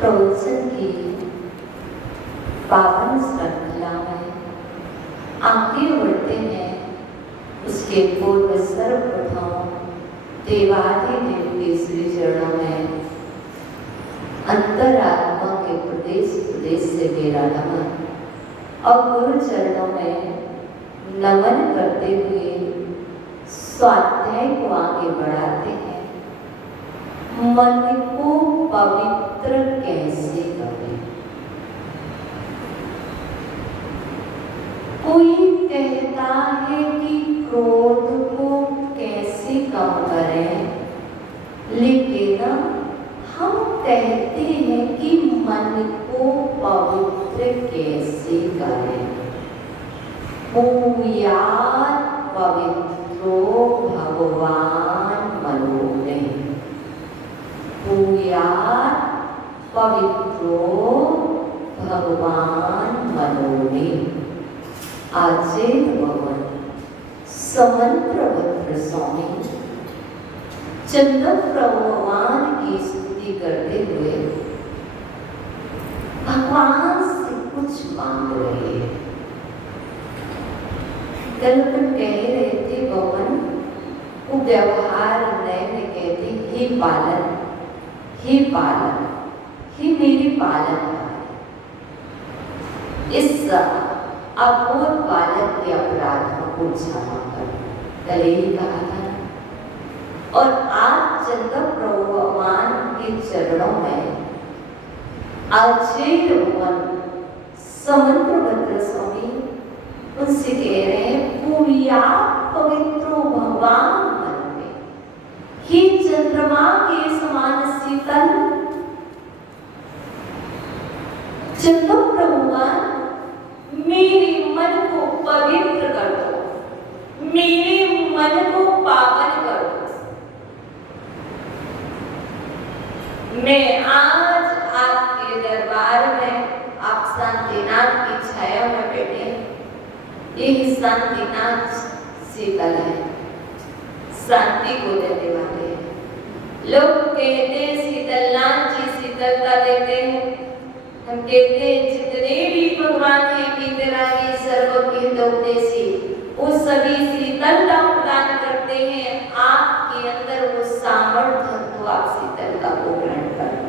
प्रवचन की पावन श्रृंखला में आगे बढ़ते हैं। उसके पूर्व सर्वप्रथम देवाधिदेव के श्री चरणों में अंतरात्मा के प्रदेश प्रदेश से मेरा नमन और गुरु चरणों में नमन करते हुए स्वाध्याय को आगे बढ़ाते हैं। मन को पवित्र कैसे करें? कोई कहता है कि क्रोध को कैसे कम करें, लेकिन हम कहते हैं कि मन को पवित्र कैसे करें। भूयात् पवित्रो भगवान मनोमे, भूयात् पवित्रो भगवान मनोमे। आचार्य भगवान समंत्रभद्र स्वामी चंद्र भगवान की स्तुति करते हुए भगवान से कुछ मांग रहे हैं। कल कह रहे थे भगवान को व्यवहार नए में कहते हे पालन, हे पालन, हे मेरे पालन। इस अबोध बालक के अपराधों को क्षमा कर, कल ही कहा था। और आज चंद्र भगवान के चरणों में आचार्य भगवान समंत्रभद्र स्वामी उनसे कह रहे हैं भूयात् पवित्रो भगवान मन में, हे चंद्रमा के समान शीतल चंद्र भगवान मेरे मन को पवित्र कर दो, मेरे मन को पावन कर दो। मैं आज आपके दरबार में आप शांतिनाथ की छाया में बैठे हैं। यही शांतिनाथ शीतल है, शांति को देने वाले हैं। लोग कहते हैं शीतलनाथ जी शीतलता देते हैं। हम कहते हैं जितने भी भगवान के वितरागी सर्वहितोपदेशी वो सभी शीतलता प्रदान करते हैं। आपके अंदर वो सामर्थ्य तो आप शीतलता को ग्रहण करें।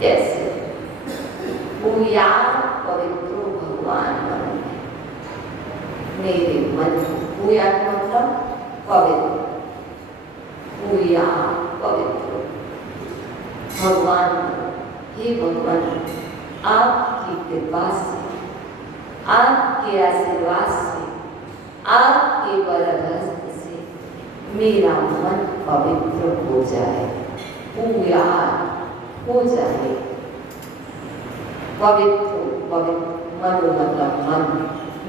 कैसे? भूयात् पवित्रो भगवान मन में, मेरे मन भूयात् मतलब पवित्र, भूयात् पवित्र भगवान, हे भगवान आपकी कृपा से, आपके आशीर्वाद से, आपके वरदहस्त से मेरा मन पवित्र हो जाए, भूयात् हो जाए पवित्र। पवित्र मनो मतलब मन,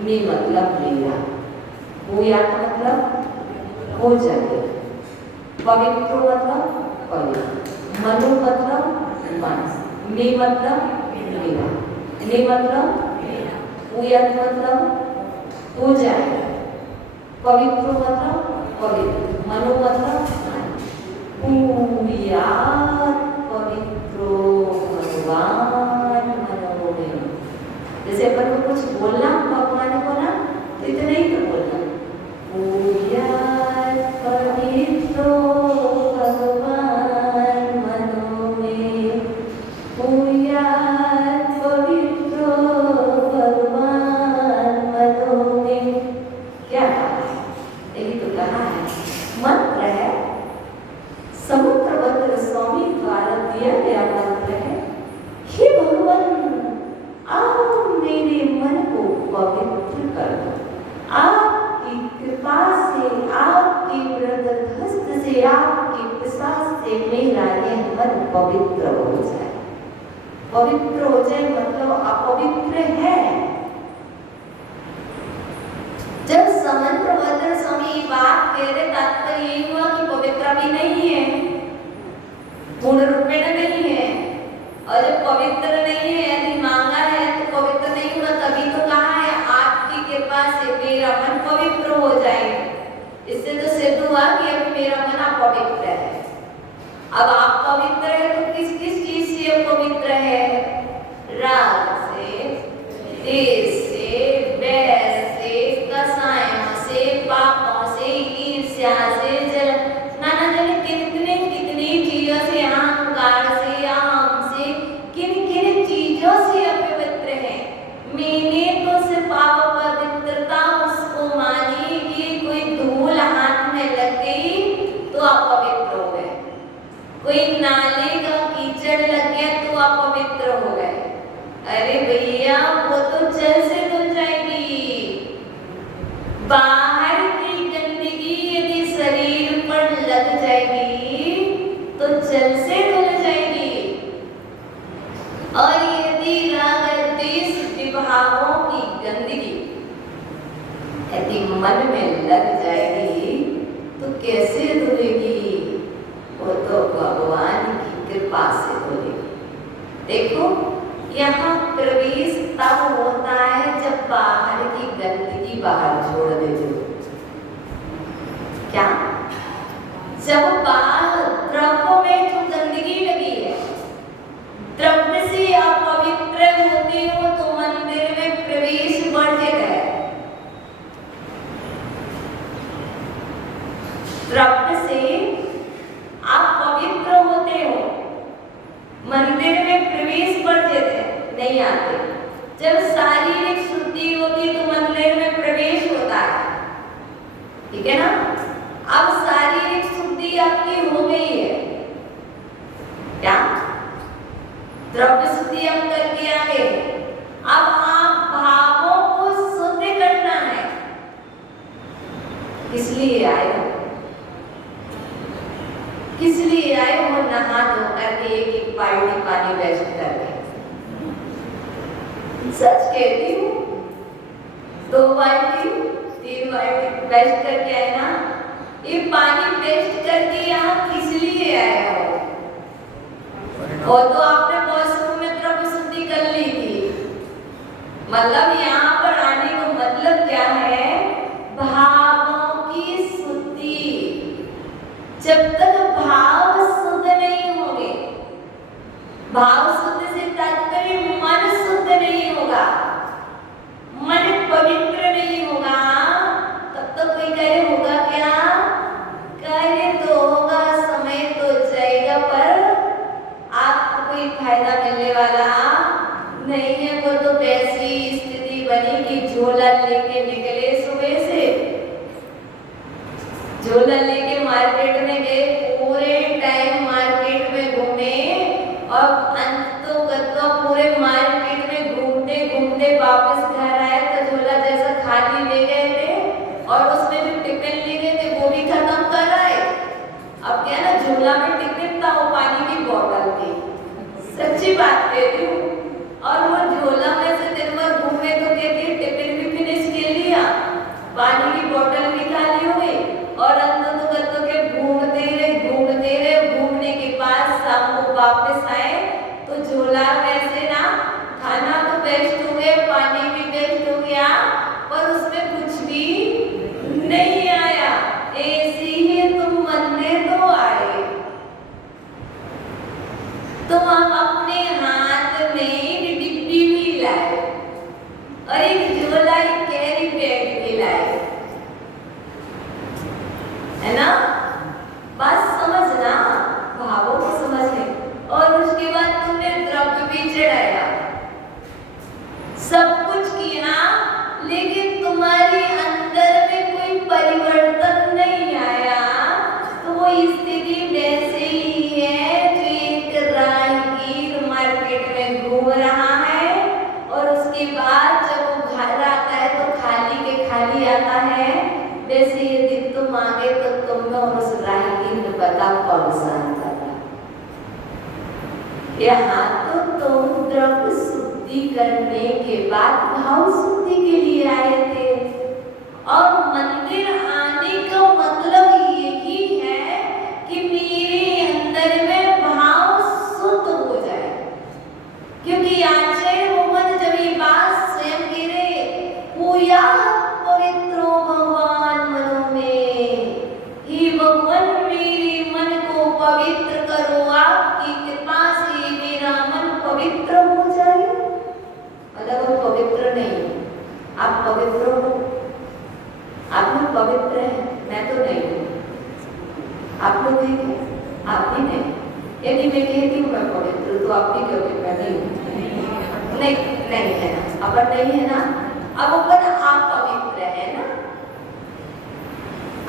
मी मतलब मेरा, भूयात् मतलब हो जाए, पवित्र मतलब पवित्र, मनो मतलब मन, मी मतलब मेरा, मी मतलब भूयात् मतलब हो जाए, पवित्र मतलब पवित्र, मनो मतलब भूयात् पवित्रो भगवान मनो में। जैसे अपन को कुछ बोलना, भगवान को ना, तो इतना ही तो बोलना, भूयात् पवित्रो भगवान मनो में, भूयात् पवित्रो भगवान मनो में। क्या कहा है? यही तो कहा है, मंत्र है, समुद्रवत स्वामी द्वारा दिया गया मंत्र है। हे भगवान आप मेरे मन को पवित्र कर दो, आपकी कृपा से, आपके वरदहस्त से, आपके प्रसाद से मेरा यह मन पवित्र हो जाए। पवित्र हो जाए मतलब अपवित्र है। जब समुद्रवत स्वामी बात कह रहे, तात्पर्य यही हुआ कि पवित्र भी नहीं है, पूर्ण रूप में नहीं है, और जब पवित्र नहीं है, यदि मांगा है तो पवित्र नहीं हुआ, तभी तो कहा है आपकी कृपा से मेरा मन पवित्र हो जाए। इससे तो सिद्ध हुआ कि अभी मेरा मन अपवित्र है। अब आप पवित्र है तो किस किस चीज से पवित्र है? राग से, देश से, वैर से, कसायों से, पापों से, ईर्ष्या से, नाना जाने कितने कितनी चीजों से, अहंकार से, आम से, किन किन चीजों से अपवित्र है। मैंने तो सिर्फ अपवित्रता उसको मानी कि कोई धूल हाथ में लग गई तो अपवित्र हो गए, कोई नाले का कीचड़ लग गया तो अपवित्र हो गए। अरे भैया वो तो जल से धुल जाएगी। बाहर की गंदगी यदि शरीर पर लग जाएगी तो जल से धुल जाएगी, और यदि राग द्वेष विभावों की गंदगी यदि मन में लग जाएगी तो कैसे धुलेगी? वो तो भगवान की कृपा से धुलेगी। देखो यहाँ प्रवेश तब होता है जब बाहर की गंदगी बाहर छोड़ देते हो। क्या? जब बाहर द्रव्यों में जो गंदगी लगी है, द्रव्य से आप पवित्र होते हो तो मंदिर में प्रवेश वर्जित है। द्रव्य से आप पवित्र होते हो, मंदिर में प्रवेश वर्जित है, नहीं आते। जब शारीरिक शुद्धि होती तो मंदिर में प्रवेश होता है, ठीक है ना? अब शारीरिक शुद्धि आपकी हो गई है, क्या? द्रव्य शुद्धि हम करके आ गए, अब आप भावों को शुद्ध करना है। किस लिए आए हो? किस लिए आए हो? नहा धो करके एक एक बाल्टी पानी वेस्ट करके। सच कहती हूँ, 2 बाल्टी 3 बाल्टी वेस्ट करके आए ना। ये पानी वेस्ट करके यहाँ किस लिए आए हो? और तो आपने वॉशरूम में द्रव्य शुद्धि कर ली थी। मतलब यहाँ पर आने का मतलब क्या है? भावों की शुद्धि। जब तक भाव शुद्ध नहीं होंगे, भाव शुद्ध से तात्पर्य मन शुद्ध नहीं होगा, मन पवित्र नहीं होगा, तब तक कोई कार्य होगा क्या? कार्य तो होगा, समय तो जाएगा, पर आपको कोई फायदा फायदा मिलने वाला नहीं है। वो तो वैसी स्थिति बनी कि झोला लेके निकले सुबह से, झोला लेके मार्केट में गए, पूरे टाइम मार्केट में घूमे और अंततोगत्वा पूरे मार्केट में घूमते घूमते वापस घर आए तो झोला जैसा खाली ले गए थे और उसमें जो टिफिन ले गए थे वो भी खत्म कर आए। अब क्या ना, झोला में टिफिन था, वो पानी की बोतल थी, सच्ची बात कहती हूँ। और वो झोला में से दिन भर घूमे तो कहती है टिफिन भी फिनिश कर लिया, पानी की बोतल भी खाली हो गई और अंततोगत्वा के घूमते रहे, घूमने के बाद शाम को वापस आए तो झोला में से ना खाना तो वेस्ट हो गया, पानी भी वेस्ट हो गया, पर उसमें कुछ भी नहीं आया। ऐसे ही तुम मंदिर तो आए तो हम अपने हाथ में एक डिब्बी भी लाए और एक झोला, एक कैरी बैग भी लाए, है ना? बस समझना, भावों को समझने। और उसके बाद तुमने द्रव्य भी चढ़ाया, सब कुछ किया, लेकिन तुम्हारे अंदर में कोई परिवर्तन नहीं आया, तो वो स्थिति वैसे ही है जो एक राहगीर मार्केट में घूम रहा है और उसके बाद जब वो घर आता है तो खाली के खाली आता है। वैसे यदि तुम आगे तो तुम में और उस राहगीर में बताओ कौन सा अंतर है? यहाँ तो तुम द्रव्य शुद्धि करने के बाद भाव शुद्धि के लिए आए थे और मंदिर आने का मतलब यही है कि मेरे अंदर में भाव शुद्ध हो जाए। क्योंकि आचार्य मोहम्मद जब ये बात स्वयं कह रहे, पूया पवित्रो भगवान मनो में, हे भगवान मेरे मन को पवित्र करो, आपकी कृपा से मेरा मन पवित्र हो जाए। मतलब वो पवित्र नहीं, आप पवित्र हो, आप लोग पवित्र हैं, मैं तो नहीं हूँ। आप लोग हैं, आप भी नहीं। यदि मैं कहती हूँ मैं पवित्र तो आप भी कहोगे मैं नहीं हूँ। नहीं है ना, अपन नहीं है ना। अब अपन आप पवित्र है ना,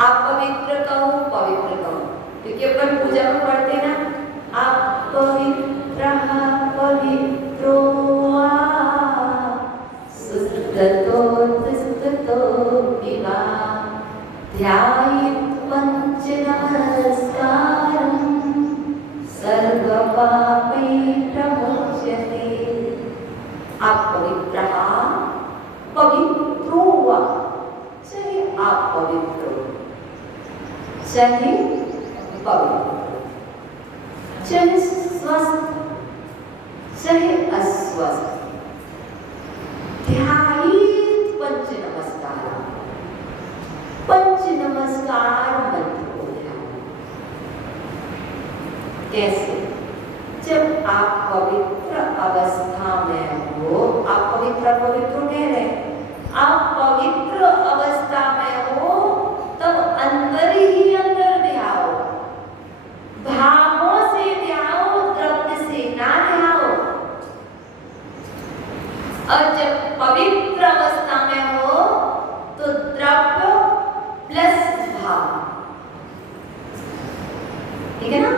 आप पवित्र कहो, पवित्र कहो, क्योंकि अपन पूजा में पढ़ते ना, आप पवित्र पवित्रो सुस्ततो तिस्ततो विवा ध्यायेत् पंच नमस्कारं सर्वपापैः प्रमुच्यते। आप पवित्र पवित्रो वा, चाहे आप पवित्र हो, चाहे पवित्र, चाहे स्वस्थ, चाहे अस्वस्थ, ध्यायेत् पंच नमस्कार, पंच नमस्कार मंत्र को ध्यान। कैसे? जब आप पवित्र अवस्था में हो, आप पवित्र कह रहे हैं, आप पवित्र अवस्था में हो तब अंदर ही अंदर ध्याओ, भावों से ध्याओ, द्रव्य से ना ध्याओ। और जब पवित्र अवस्था में हो तो द्रव्य प्लस भाव, ठीक है ना?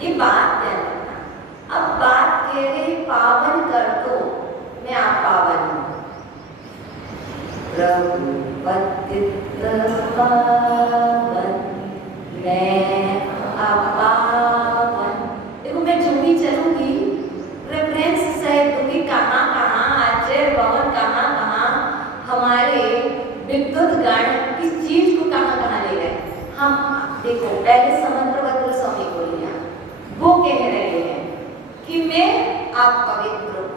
ये बात ध्यान रखना। अब बात कह रही पावन कर दो, मैं आप पावन हूं, प्रभु पतित पावन, मैं अपावन। देखो मैं जो भी चलूंगी रेफरेंस सहित दूंगी, कहाँ आचार्य भवन, कहाँ हमारे विद्युत गण किस चीज को कहाँ ले गए। हम देखो पहले समंत्रभद्र स्वामी को लिया, वो कह रहे हैं कि मैं आप पवित्र हूँ,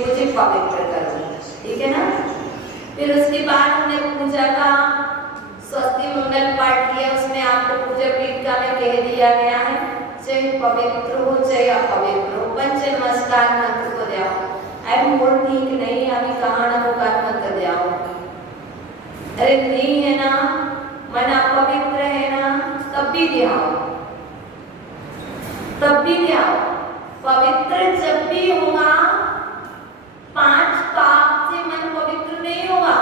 मुझे पवित्र करो, ठीक है ना? फिर उसके बाद हमने पूजा का स्वस्ति मंगल पाठ किया, उसमें आपको पूजा पीठ का में कह दिया गया है, चाहे पवित्र हो चाहे अपवित्र हो, पंच नमस्कार मंत्र को जाओ। अरे मोर ठीक नहीं, अभी कहाँ ना वो मंत्र जाओ। अरे नहीं है ना, मन अपवित्र है ना, तब भी ध्याओ, पवित्र जब भी होगा, 5 पाप से मन पवित्र नहीं होगा।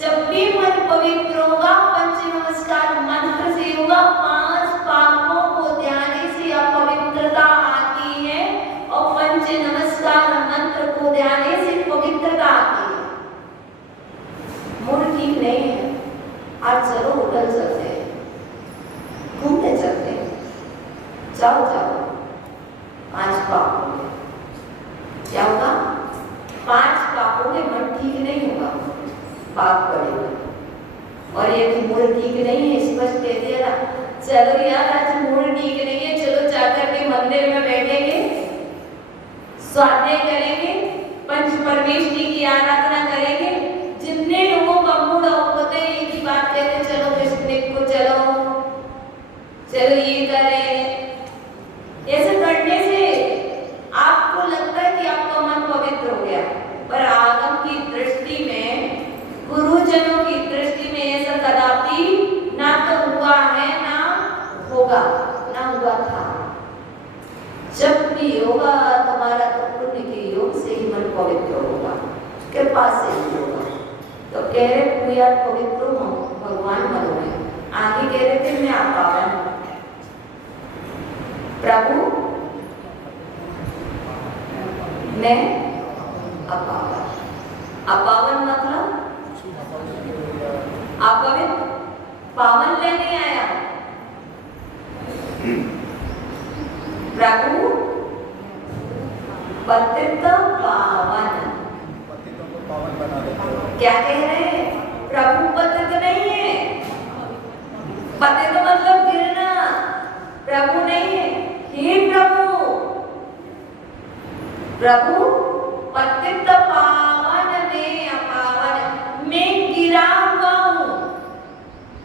जब भी मन पवित्र होगा, पंच नमस्कार मंत्र से होगा, 5 पापों को ध्यान से अपवित्रता आती है और पंच नमस्कार मंत्र को ध्यान से पवित्रता आती है। मूड ठीक नहीं है, आज चलो होटल चलते हैं, घूमने चलते हैं, जाओ जाओ, 5 पाप होंगे। क्या होगा? 5 पापों में मन ठीक नहीं होगा, पाप पड़ेगा। और यदि मूड ठीक नहीं है, स्पष्ट कह दिया ना, चलो यार आज मूड ठीक नहीं है, चलो जाकर के मंदिर में बैठेंगे, स्वाध्याय करेंगे, पंच परमेश्वरी की आराधना करेंगे। जितने लोगों का मूड ऑफ होते हैं एक ही बात कहते हैं, चलो पिकनिक को चलो, चलो ये करें। ऐसे करने से आपको लगता है कि आपका मन पवित्र हो गया, पर आगम की दृष्टि में, गुरुजनों की दृष्टि में ऐसा कदापि ना तो हुआ है, ना होगा, ना हुआ था। जब भी होगा तुम्हारा तो पुण्य के योग से ही मन पवित्र होगा, कृपा से ही होगा। तो कह रहे पूजा पवित्र हो भगवान मनो में। आगे कह रहे थे मैं अपावन प्रभु, मैं अपावन। अपावन मतलब अपवित्र, पावन लेने आया प्रभु, पतित पावन। क्या कह रहे हैं? प्रभु पतित नहीं है, पतित मतलब गिरना, प्रभु नहीं है। हे प्रभु, प्रभु पतित पावन में अपावन, मैं गिरा हुआ हूँ।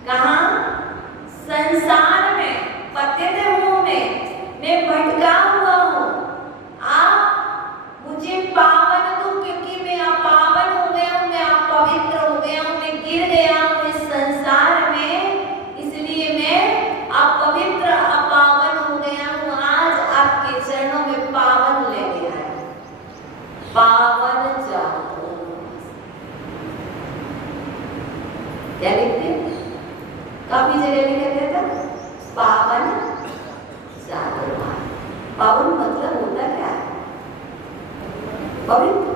कहाँ? संसार में पतित हूँ मैं भटका हुआ हूँ। आप मुझे पावन दो, क्योंकि मैं अपावन हो गया हूँ, मैं अपवित्र हो गया हूँ, मैं गिर गया हूँ इस संसार में, इसलिए मैं अपवित्र अपावन हो गया हूँ। आज आपके चरणों में पावन लेके आया, पावन जातो। क्या लिखते हैं? काफी जगह लिखा गया था पावन जातो। पावन मतलब होता क्या है? पवित्र।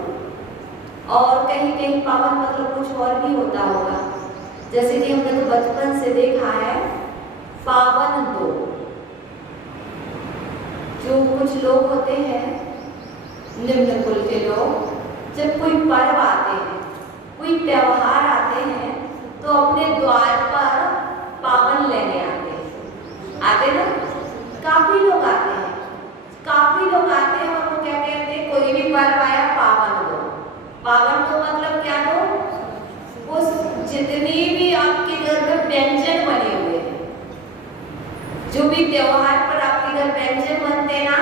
और कहीं कहीं पावन मतलब कुछ और भी होता होगा, जैसे कि हमने तो बचपन से देखा है पावन दो। जो कुछ लोग होते हैं निम्न कुल के लोग, जब कोई पर्व आते हैं, कोई त्योहार आते हैं, तो अपने द्वार पर पावन लेने आते ना। काफी लोग आते हैं, काफी लोग आते हैं और वो क्या कहते हैं, कोई भी पर्व आया पावन दो। पावन तो मतलब क्या दो? वो जितनी भी आपके घर में व्यंजन बने हुए हैं, जो भी त्योहार पर आपके घर व्यंजन बनते ना,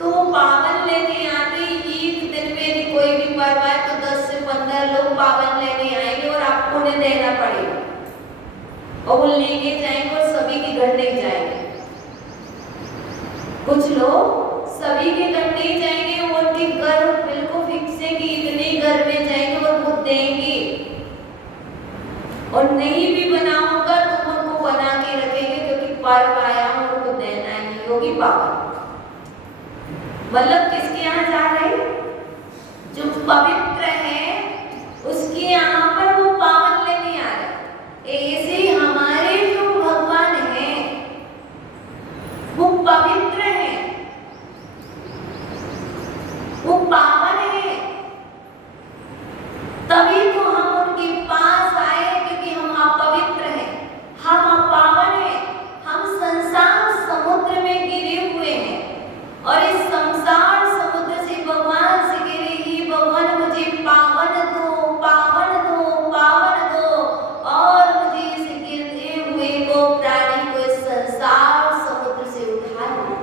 तो वो पावन लेने आते। एक दिन में यदि कोई भी पर्व आए तो 10 से 15 लोग पावन लेने आएंगे और आपको उन्हें देना पड़ेगा, और वो लेके जाएंगे और सभी के घर नहीं जाएंगे। कुछ लोग सभी के घर नहीं जाएंगे, उनके घर बिल्कुल फिक्स है कि इतने घर में जाएंगे और वो देंगे, और नहीं भी बना होगा तो उनको बना के रखेंगे, क्योंकि पर्व आया उनको देना ही होगी पावन। मतलब किसके यहाँ जा रहे? जो पवित्र है उसके यहाँ पर वो पावन लेने आ रहे। ऐसे हमारे जो भगवान हैं वो पवित्र हैं, वो पावन है, तभी तो हम उनके पास आए, क्योंकि हम अपवित्र हैं, हम अपावन हैं, हम संसार समुद्र में गिरे हुए हैं। और इस संसार समुद्र से भगवान से गिरे ही भगवान मुझे पावन दो, पावन दो, पावन दो, और मुझे इस गिरते हुए को प्राणी को इस संसार समुद्र से उठा लो।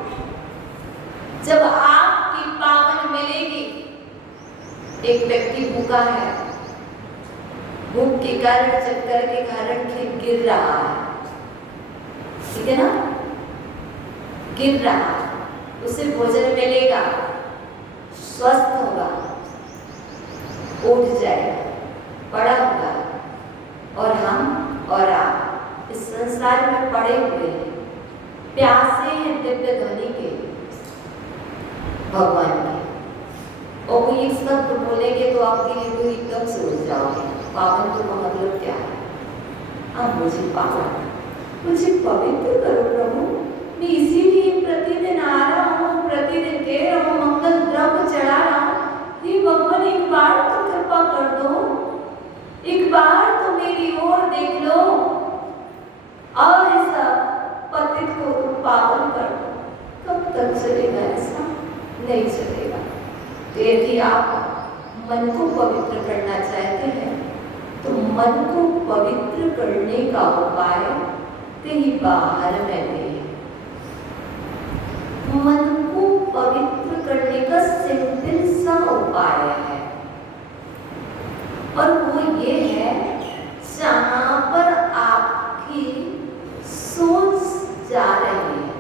जब आपकी पावन मिलेगी, एक व्यक्ति भूखा है, भूख के कारण, चक्कर के कारण गिर रहा है, ठीक है ना, गिर रहा है, उसे भोजन मिलेगा, स्वस्थ होगा, उठ जाएगा, बड़ा होगा, और हम और आप इस संसार में पड़े हुए हैं, प्यासे हैं दिव्य ध्वनि के, भगवान के। और कोई एक शब्द बोलेंगे तो आपके लिए तो एकदम से उठ जाओगे। पावन तो का मतलब क्या है? आप मुझे पावन, मुझे पवित्र करो प्रभु। मैं इसीलिए प्रतिदिन आ रहा हूँ, प्रतिदिन दे रहा हूँ, मंगल द्रव्य चढ़ा रहा हूँ। हे भगवान, एक बार तो कृपा कर दो, एक बार तो मेरी ओर देख लो और ऐसा पतित को पावन कर दो। कब तक चलेगा ऐसा? नहीं चलेगा। तो यदि आप मन को पवित्र करना चाहते हैं तो मन को पवित्र करने का उपाय कहीं बाहर में नहीं है। मन को पवित्र करने का सिंपल सा उपाय है, और वो ये है, जहां पर आपकी सोच जा रही है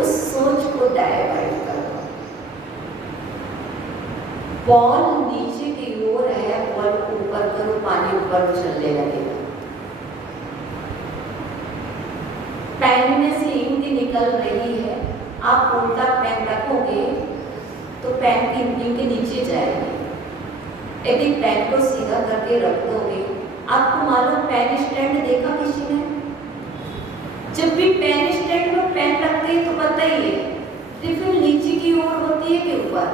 उस सोच को डाइवर्ट करो। बॉल नीचे की ओर है, बॉल को ऊपर करो, पानी ऊपर चलने लगेगा। पेन में से इंक निकल रही है, आप उल्टा पेन रखोगे तो पेन की इंक नीचे जाएगी। यदि पेन को सीधा करके रख दोगे, आपको मालूम पेन स्टैंड देखा किसी ने? जब भी पेन स्टैंड में पेन रखते हैं तो बताइए रिफिल नीचे की ओर होती है कि ऊपर?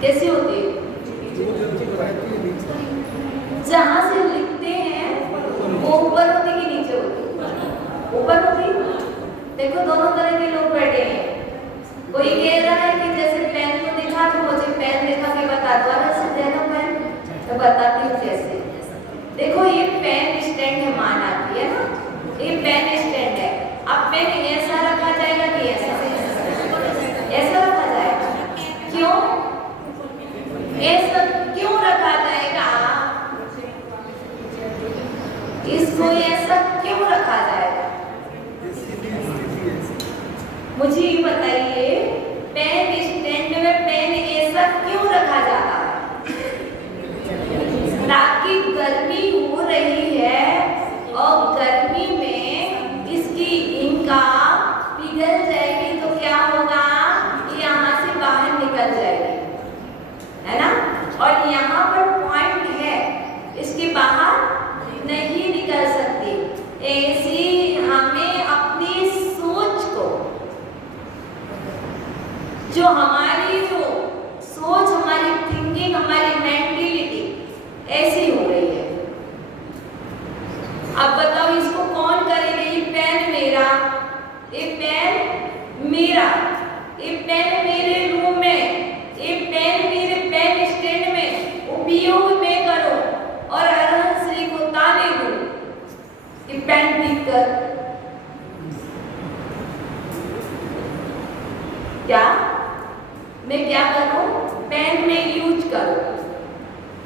कैसी होती है? जहां से लिखते हैं वो ऊपर होती कि नीचे होती? ऊपर होती। देखो दोनों तरह के लोग बैठे हैं। कोई कह रहा है कि जैसे पेन को दिखा तो मुझे पेन दिखा के बता दो, ऐसे दे दो पेन, तो बताती हूँ कैसे। देखो ये पेन स्टैंड है, माना है ना, ये पेन स्टैंड है। अब पेन ऐसा रखा जाएगा कि ऐसा रखा जाएगा? क्यों ऐसा क्यों रखा जाएगा? इसको ऐसा क्यों रखा जाएगा? मुझे ये बताइए, पेन स्टैंड में पेन ऐसा क्यों रखा जाता है? ताकि गर्मी हो रही है और गर्मी में इसकी इंक पिघल जाएगी तो क्या होगा? यहाँ से बाहर निकल जाएगी, है ना? और यहाँ पर पॉइंट है, इसके बाहर नहीं निकल सकती। ऐसी हमें अपनी सोच को, जो हमारी सोच, हमारी थिंकिंग, हमारी मेंटलिटी ऐसी हो रही है। अब बताओ इसको कौन करेगा? ये पेन मेरा, ये पेन मेरा, ये पेन मेरे रूम में, ये पेन मेरे पेन स्टैंड में उपयोग में करो और अरहंत श्री को ताने दो कि पेन ठीक कर। क्या मैं क्या करूं? पेन में यूज करो।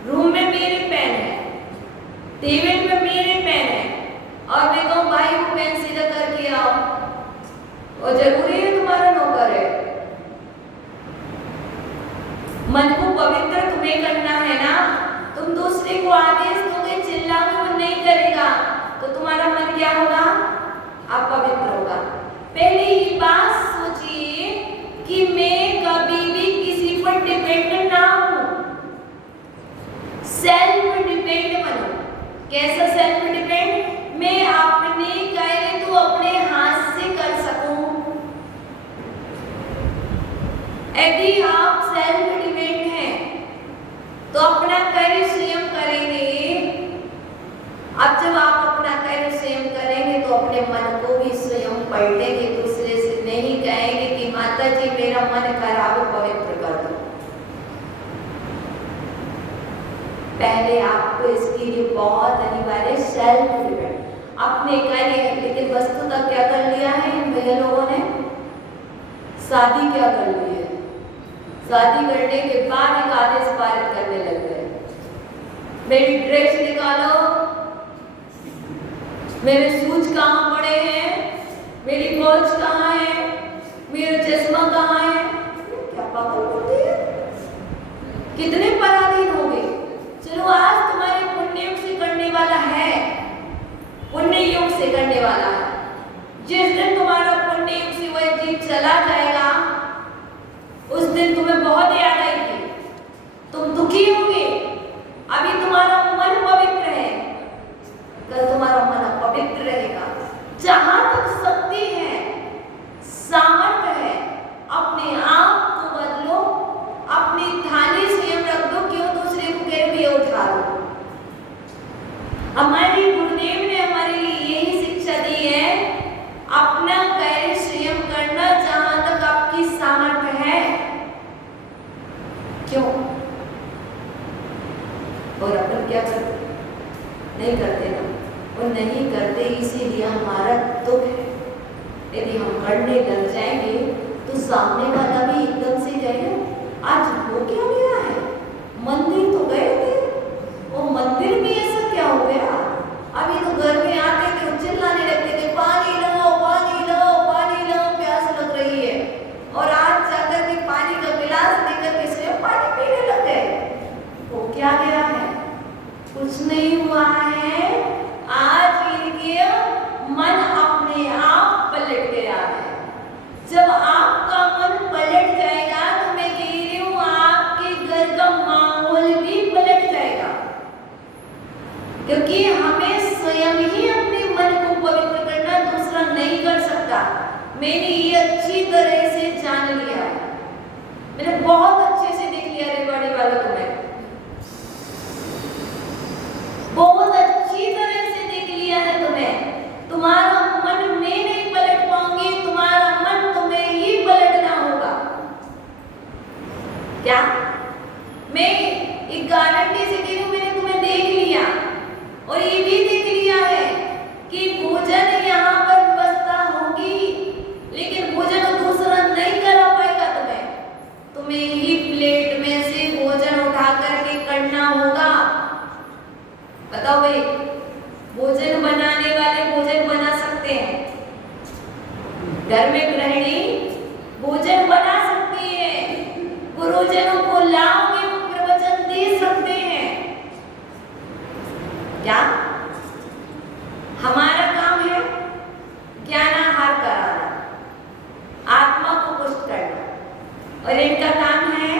रूम में मेरे पेन है, टेबल में मेरे पेन है, और मैं कहूं भाई को पेन सीधा करके आओ, और जरूरी है तुम्हारा नौकर है? मन को पवित्र तुम्हें करना है ना। तुम दूसरे को आदेश दोगे, चिल्लाओगे, वो नहीं करेगा तो तुम्हारा मन क्या होगा? अपवित्र होगा। पहले ये बात सोचिए कि मैं कभी भी किसी पर डिपेंड ना हूं, सेल्फ डिपेंड बनो। कैसा सेल्फ डिपेंड? मैं अपने कार्य तो अपने हाथ से कर सकूं। यदि आप सेल्फ डिपेंड हैं तो अपना कार्य स्वयं करेंगे। अब जब आप अपना कार्य स्वयं करेंगे तो अपने मन को भी स्वयं पलटेंगे, दूसरे से नहीं कहेंगे कि माता जी मेरा मन खराब, पवित्र कर दो। पहले आपको इसके लिए बहुत अनिवार्य सेल्फ डिपेंड, अपने कार्य। लेकिन वस्तुतः क्या कर लिया है इन भैया लोगों ने? शादी क्या कर ली है? शादी करने के बाद एक आदेश पारित करने लग गए, मेरी ड्रेस निकालो, मेरे शूज कहाँ पड़े हैं, मेरी वॉच कहाँ है, मेरा चश्मा कहाँ है? क्या पागल बोलती है? कितने पराधीन हो गए। चलो आज तुम्हारे पुण्य युग से करने वाला है, पुण्य युग से करने वाला है। जिस दिन तुम्हारा पुण्य युग से वह जीव चला जाएगा, उस दिन तुम्हें बहुत याद आएगी, तुम दुखी होगे। अभी तुम्हारा मन पवित्र है, कल तुम्हारा मन अपवित्र रहेगा। जहां तक शक्ति है, सामर्थ्य है, अपने आप को बदलो, अपनी थाली स्वयं रख दो। क्यों दूसरे को कह भी उठा दो। हमारे गुरुदेव ने हमारे लिए यही शिक्षा दी है, अपना कार्य स्वयं करना जहां तक आपकी सामर्थ्य है। क्यों? और अपन क्या करते? नहीं करते ना, और नहीं करते इसीलिए हमारा दुख है। यदि हम करने लग जाएंगे तो सामने वाला भी एकदम से कहेगा आज हो क्या गया है, मंदिर तो गए थे, वो मंदिर में ऐसा क्या हो गया? अभी तो घर में आते थे चिल्लाने लगते थे पानी लो पानी लो पानी लो, प्यास लग रही है। और आज जाकर के पानी का गिलास लेकर के सिर्फ पानी पीने लग गए। वो क्या गया है? कुछ नहीं हुआ है। आज इनके मन अपने आप पलट गया है। जब आपका मन पलट जाएगा तो मैं कह रही हूँ आपके घर का माहौल भी पलट जाएगा, क्योंकि हमें स्वयं ही अपने मन को पवित्र करना, दूसरा नहीं कर सकता। मैंने ये अच्छी तरह से जान लिया है, मैंने बहुत अच्छे से देख लिया रेवाड़ी वालों को, मैं बहुत अच्छी तरह से देख लिया है तुम्हें। तुम्हारा मन मैं नहीं पलट पाऊंगी, तुम्हारा मन तुम्हें ही पलटना होगा। क्या? मैं एक गारंटी से कह रही हूं, मैंने तुम्हें देख लिया और ये भी देख लिया है कि भोजन यहाँ पर व्यवस्था होगी, लेकिन भोजन दूसरा नहीं करा पाएगा तुम्हें ही प्लेट में से भोजन उठा करके करना होगा। बताओ भाई, भोजन बनाने वाले भोजन बना सकते हैं, घर में गृहिणी भोजन बना सकती है, गुरुजनों को लाओगे वो प्रवचन दे सकते हैं। क्या हमारा काम है? ज्ञानाहार कराना, आत्मा को पुष्ट करना, और इनका काम है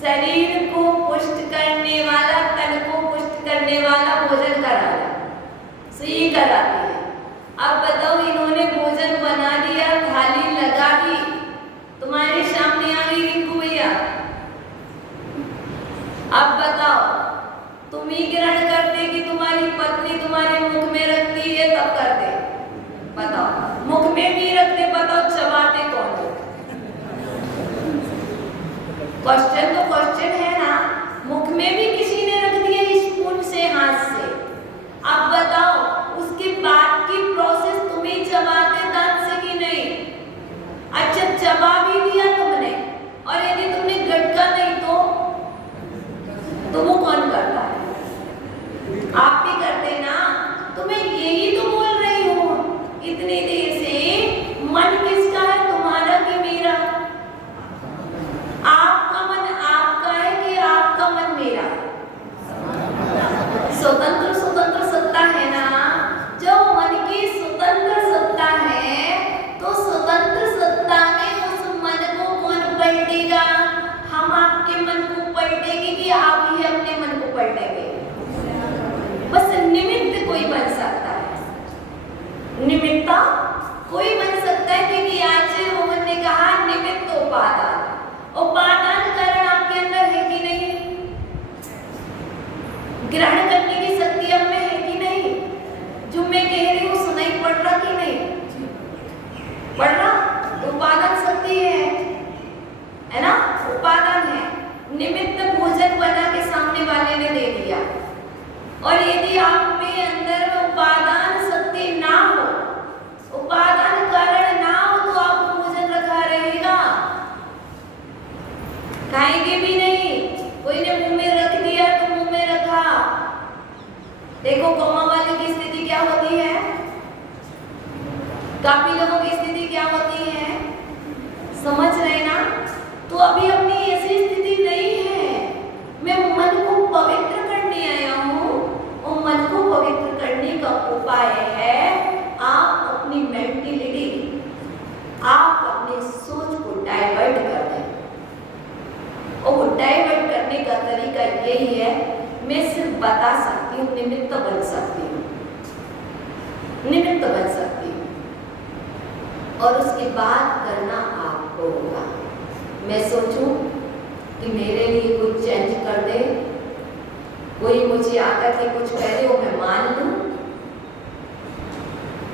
शरीर को पुष्ट करने वाला, तन को पुष्ट करने वाला भोजन कराना। सही कराती है। अब बताओ, इन्होंने भोजन बना दिया, थाली लगा दी, तुम्हारे सामने आ गई रिंकू भैया। अब बताओ, तुम ही ग्रहण करते कि तुम्हारी पत्नी तुम्हारे मुख में रखती है तब करते? बताओ, मुख में भी रखते, बताओ चबाते कौन है? क्वेश्चन तो क्वेश्चन है ना। मुख में भी किसी ने रख दिया स्पून से, हाथ से। अब बताओ, उसके बाद अभी अपनी ऐसी स्थिति नहीं है। मैं मन को पवित्र करने आया हूँ और मन को पवित्र करने का उपाय है आप अपनी मेंटलिटी, आप अपने सोच को डाइवर्ट कर दें। और वो डाइवर्ट करने का तरीका यही है, मैं सिर्फ बता सकती हूँ, निमित्त बन सकती हूँ, निमित्त बन सकती हूँ, और उसके बाद करना आपको होगा। मैं सोचूं कि मेरे लिए कुछ चेंज कर दे, कोई मुझे आकर के कुछ कह दे वो मैं मान लूं,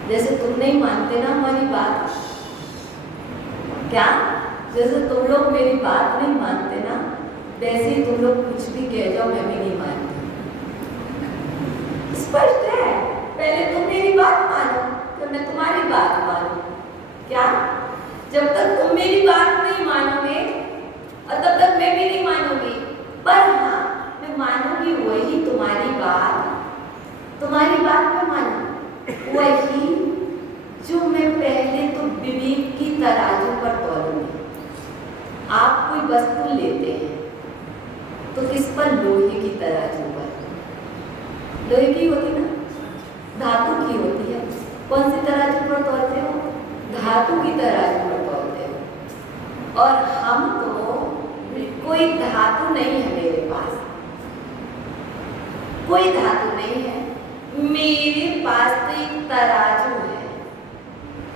जैसे तुम नहीं मानते ना हमारी बात, क्या जैसे तुम लोग मेरी बात नहीं मानते ना, वैसे ही तुम लोग कुछ भी कह जाओ मैं भी नहीं मानती। स्पष्ट है, पहले तुम मेरी बात मानो फिर मैं तुम्हारी बात मानूं। क्या जब तक तुम मेरी बात नहीं मानोगे और तब तक मैं भी नहीं मानूंगी, पर हाँ मैं मानूंगी वही तुम्हारी बात मैं मानूं वही जो मैं पहले तो विवेक की तराजू पर तौलूंगी। आप कोई वस्तु लेते हैं तो किस पर? लोहे की तराजू पर। लोहे की होती ना, धातु की होती है। कौन सी तराजू पर तौलते हो? धातु की तराजू पर तौलते हो। और हम तो कोई धातु नहीं है मेरे पास, कोई धातु नहीं है मेरे पास, तो एक तराजू है,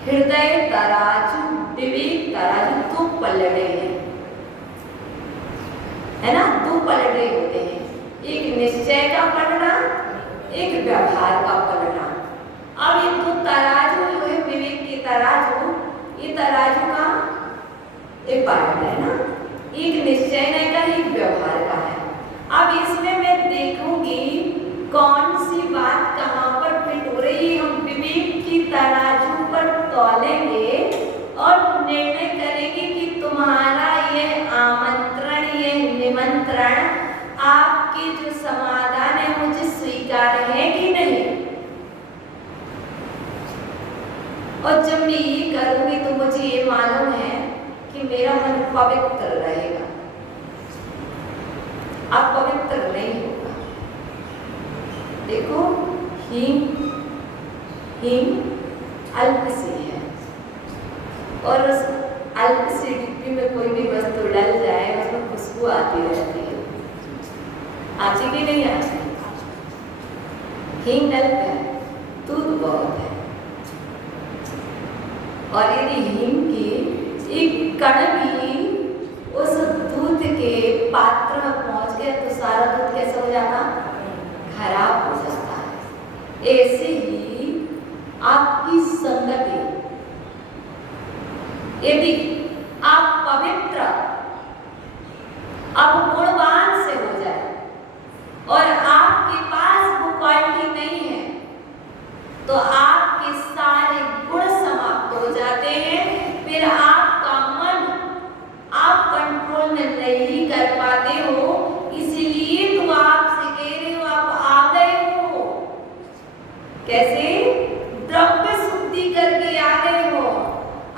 हृदय तराजू, विवेक तराजू, दो पलड़े हैं, है ना, दो पलड़े होते हैं, एक निश्चय का पलड़ा, एक व्यवहार का पलड़ा। अब ये दो तराजू जो है, विवेक की तराजू, ये तराजू का एक पलड़ा है ना, एक निश्चय का, एक व्यवहार का है। अब इसमें मैं देखूंगी कौन सी बात कहाँ पर फिट हो रही है। हम विवेक की तराजू पर तौलेंगे और निर्णय करेंगे कि तुम्हारा यह आमंत्रण, यह निमंत्रण, आपके जो समाधान है मुझे स्वीकार है कि नहीं। और जब मैं ये करूंगी तो मुझे ये मालूम है कि मेरा मन पवित्र रहेगा। अब पवित्र नहीं होगा। देखो हींग अल्प सी है और उस अल्प सी डिब्बी में कोई भी वस्तु डल जाए उसमें खुशबू आती रहती है, आती भी नहीं आती। हींग अल्प है, दूध बहुत है, और यदि हींग की एक कण भी उस दूध के पात्र में पहुंच गया तो सारा दूध कैसा हो जाता? खराब हो जाता है। ऐसे ही आपकी संगति, यदि आप पवित्र अब गुणवान से हो जाए और आपके पास वो क्वालिटी नहीं है तो आपके सारे गुण समाप्त हो जाते हैं। फिर आपका मन आप कंट्रोल में नहीं कर पाते हो, इसलिए तो आपसे कह रहे हो आप आ गए हो। कैसे? द्रव्य शुद्धि करके आ गए हो।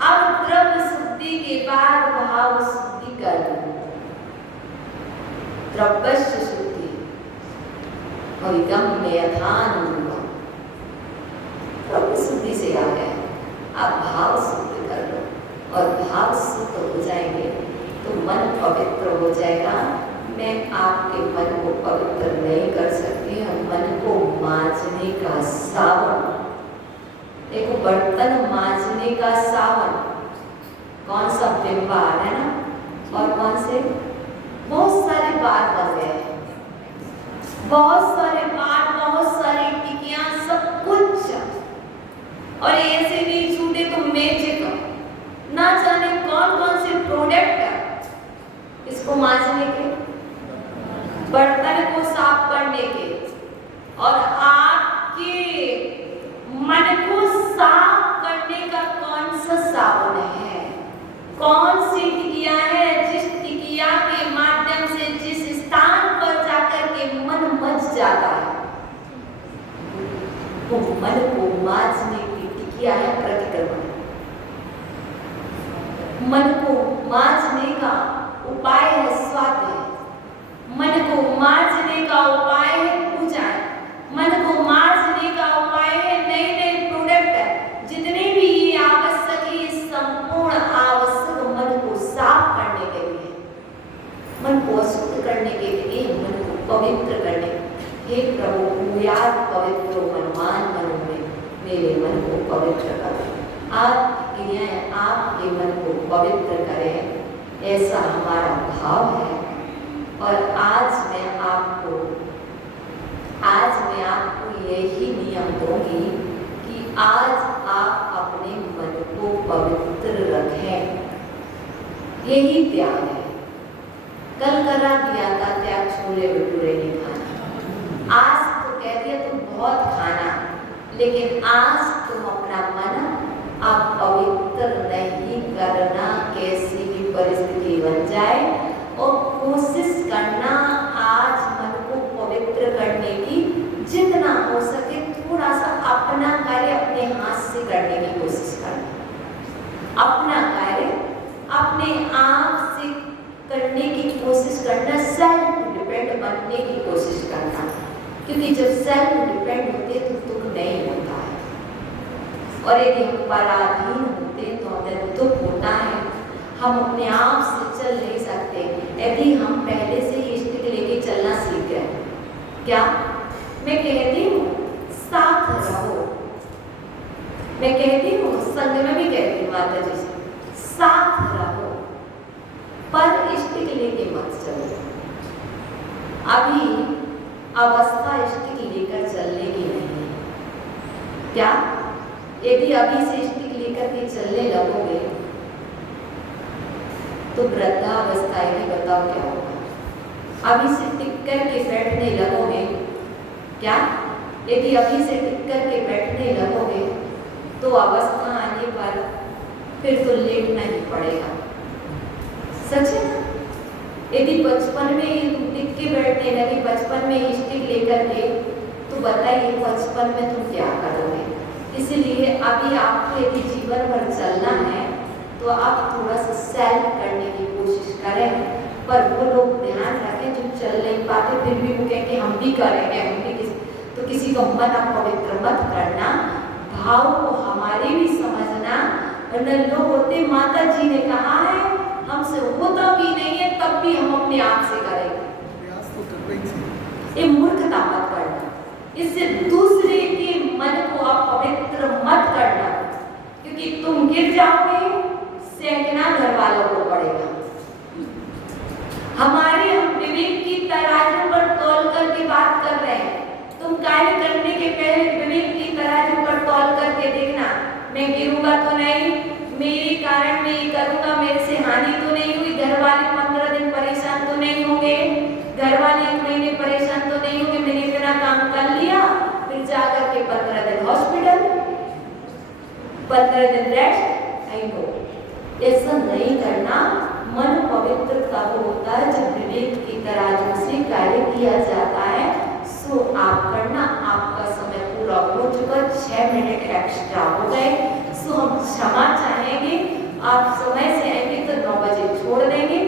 अब द्रव्य शुद्धि के बाद भाव शुद्धि कर दो। द्रव्य शुद्धि और गम्य यथान द्रव्य शुद्धि से आ गए, आप भाव शुद्ध कर लो और भाव शुद्ध हो जाएंगे तो मन पवित्र हो जाएगा। मैं आपके मन को पवित्र नहीं कर सकती, हम मन को मांजने का साबुन, देखो बर्तन मांजने का साबुन कौन सा? विम बार है ना, और कौन से? बहुत सारे बार बन गए हैं, बहुत सारे बार, बहुत सारी टिकियां, सब कुछ। और ऐसे नहीं छूटे तो मैजिक, ना जाने कौन कौन से प्रोडक्ट इसको मांजने के, बर्तन को साफ करने के, और आपके मन को साफ करने का कौन सा साबुन है? कौन सी टिकिया है? जिस टिकिया के माध्यम से जिस स्थान पर जाकर के मन मच जाता है वो मन को मांजने की टिकिया है प्रतिक्रमण। मन को मांजने का उपाय है स्वाध्याय, मन को मार्जने का उपाय है पूजा, मन को मार्जने का उपाय है नए नए प्रोडक्ट, जितने भी ये आवश्यक है, संपूर्ण आवश्यक मन को साफ करने के लिए, मन को अशुद्ध करने के लिए, मन को पवित्र करने। हे प्रभु याद पवित्र मनमान मन में मेरे मन को पवित्र करो, आपके मन को पवित्र करें, ऐसा हमारा भाव है। और आज मैं आपको यही नियम दूंगी कि आज आप अपने मन को पवित्र रखें। यही त्याग है। कल करा दिया था त्याग, छोले भटूरे नहीं खाना। आज तो कह दिया तुम बहुत खाना, लेकिन आज तुम अपना मन आप पवित्र नहीं करना, कैसी भी परिस्थिति बन जाए, और कोशिश करना आज मन को पवित्र करने की, जितना हो सके थोड़ा सा अपना कार्य अपने हाथ से करने की कोशिश करना, अपना कार्य अपने आप से करने की कोशिश करना, सेल्फ डिपेंड बनने की कोशिश करना, क्योंकि जब सेल्फ डिपेंड होते तो दुख नहीं होता है, और यदि हम पराधीन होते तो हमें दुख होता है। हम अपने आप से चल नहीं सकते। यदि हम पहले से ही स्टिक लेके चलना सीख गए, क्या मैं कहती हूँ साथ रहो, मैं कहती हूँ संग में भी कहती हूँ माता जी से, साथ रहो पर स्टिक लेके मत चलो। अभी अवस्था स्टिक लेकर चलने की नहीं है। क्या यदि अभी से स्टिक लेकर के चलने लगोगे तो वृद्धावस्था की बताओ क्या होगा। अभी से टिक कर के बैठने लगोगे, क्या यदि अभी से टिक कर के बैठने लगोगे तो अवस्था आने पर फिर तो लेटना ही पड़ेगा। सच है ना? यदि बचपन में टिक के बैठने लगे, बचपन में स्टिक लेकर के, तो बताइए बचपन में तुम क्या करोगे। इसलिए अभी आपको यदि जीवन भर चलना है तो आप थोड़ा सा सेल्फ करने की कोशिश करें, पर वो लोग ध्यान रखें जो चल नहीं पाते फिर भी वो कहें कि हम भी करेंगे, हम भी तो किसी का मन अपवित्र मत करना, भाव को हमारी भी समझना। वरना लोग होते, माता जी ने कहा है हमसे होता भी नहीं है तब भी हम अपने आप से करेंगे। ये मूर्खता मत करना, इससे दूसरे के मन को अपवित्र मत करना, क्योंकि तुम गिर जाओगे सेंकना घर वालों को पड़ेगा। हमारे हम विवेक की तराजू पर तौल करके बात कर रहे हैं। तुम कार्य करने के पहले विवेक की तराजू पर तौल करके देखना, मैं गिरूंगा तो नहीं, मेरे कारण मैं ये करूंगा, मेरे से हानि तो नहीं हुई, घर वाले 15 दिन परेशान तो नहीं होंगे, घर वाले 1 महीने परेशान तो नहीं होंगे, मैंने इतना काम कर लिया, फिर जाकर के 15 दिन हॉस्पिटल, 15 दिन रेस्ट। ऐसा नहीं करना। मन पवित्र तब होता है जब विवेक की तराजू से कार्य किया जाता है। सो आप करना, आपका समय पूरा हो चुका, 6 मिनट एक्स्ट्रा हो गए। सो हम क्षमा चाहेंगे, आप समय से आएंगे तो 9 बजे छोड़ देंगे,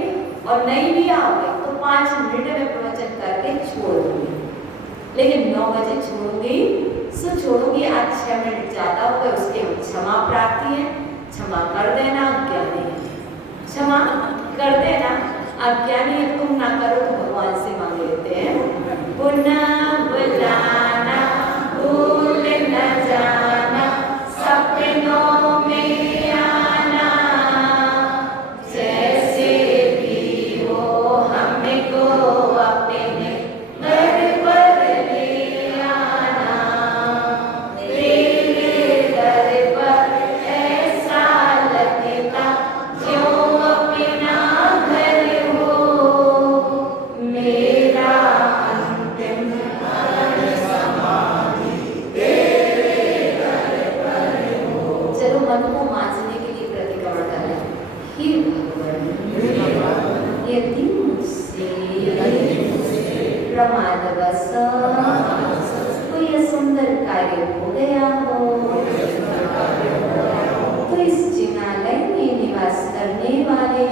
और नहीं भी आओगे तो 5 मिनट में प्रवचन करके छोड़ दूंगी, लेकिन 9 बजे छोड़ूंगी। सो छोड़ूंगी, आज 6 मिनट ज्यादा हो गए, उसके हम क्षमा प्रार्थी है, क्षमा कर देना। अज्ञानी है, क्षमा कर देना। अज्ञानी है, तुम ना करो तो भगवान से मांग लेते हैं। पुनः बुलाना भूल न जाना, सपनों में आना, जैसे भी हो हमको अपने घर पर ले आना, तेरे दर पर ऐसा लगता क्यों अपना घर हो, मेरा अंतिम समाधि तेरे दर पर हो। चलो मन को मांझने के लिए प्रतिक्रमण करें। हे भगवान, यदि मुझसे प्रमादवश कोई सुंदर कार्य हो गया हो तो इस जिनालय में निवास करने वाले